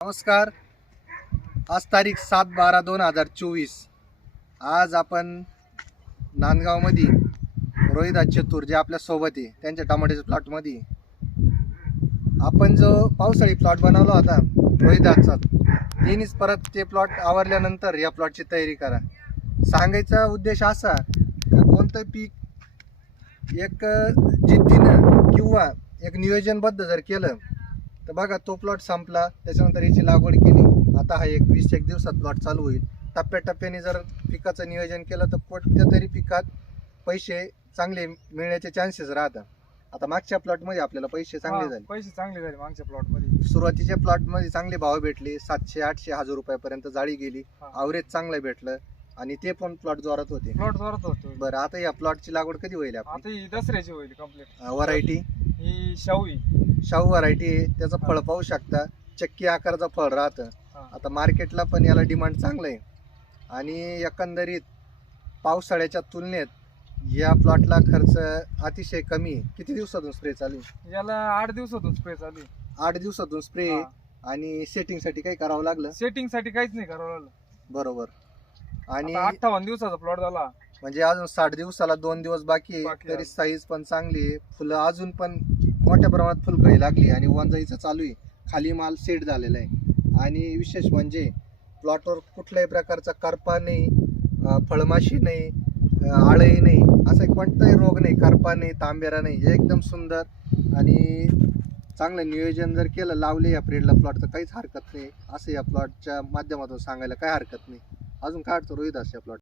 नमस्कार. आज तारीख सात बारा दोन हजार चोवीस. आज आपण नांदगावमध्ये रोहित चतुर जे आपल्यासोबत आहे त्यांच्या टमाट्याच्या प्लॉटमध्ये आपण जो पावसाळी प्लॉट बनवला होता रोहिदासचा त्यांनीच परत ते प्लॉट आवरल्यानंतर या प्लॉटची तयारी करा. सांगायचा उद्देश असा का कोणतं पीक एक जिद्दीनं किंवा एक नियोजनबद्ध जर केलं तर बघा तो प्लॉट संपला. त्याच्यानंतर याची लागवड केली. आता हा एक वीस एक दिवसात प्लॉट चालू होईल. टप्प्याटप्प्याने जर पिकाचं नियोजन केलं तर कोणत्या तरी पिकात पैसे चांगले मिळण्याचे चान्सेस राहतात. आता मागच्या प्लॉटमध्ये आपल्याला पैसे चांगले झाले. पैसे चांगले झाले मागच्या प्लॉटमध्ये. सुरुवातीच्या प्लॉटमध्ये चांगले भाव भेटले. सातशे आठशे हजार रुपयापर्यंत जाळी गेली. आवरेज चांगलं भेटलं. आणि ते पण प्लॉट जोरात होते. प्लॉट जोरात होतो. बरं आता या प्लॉटची लागवड कधी होईल आता ही दसऱ्याची होईल कंप्लीट व्हरायटी ही शावी शाहू व्हरायटी आहे त्याचं. फळ पाहू शकता चक्की आकाराचं फळ राहतं हा. आता मार्केटला पण याला डिमांड चांगलं आहे आणि एकंदरीत पावसाळ्याच्या तुलनेत या प्लॉटला खर्च अतिशय कमी आहे किती दिवसातून स्प्रे चालू आहे? याला आठ दिवसातून स्प्रे चालू आहे. आठ दिवसातून स्प्रे हा. आणि सेटिंगसाठी काही करावं लागलं सेटिंगसाठी काहीच नाही करावं लागलं बरोबर आणि आता अठ्ठावन्न दिवसाचा प्लॉट झाला म्हणजे अजून साठ दिवसाला दोन दिवस बाकी आहे बाकी तरी आहे. साईज पण चांगली आहे. फुलं अजून पण मोठ्या प्रमाणात फुलकळी लागली आणि वंजाईचं चालू आहे. खाली माल सेट झालेला आहे. आणि विशेष म्हणजे प्लॉटवर कुठल्याही प्रकारचा करपा नाही अं, फळमाशी नाही अं, आळही नाही असं कोणताही रोग नाही करपा नाही तांबेरा नाही. हे एकदम सुंदर आणि चांगलं नियोजन जर केलं लावले या पिरियडला प्लॉट तर काहीच हरकत नाही. असं या प्लॉटच्या माध्यमातून सांगायला काय हरकत नाही. अजून काय रोहित या प्लॉट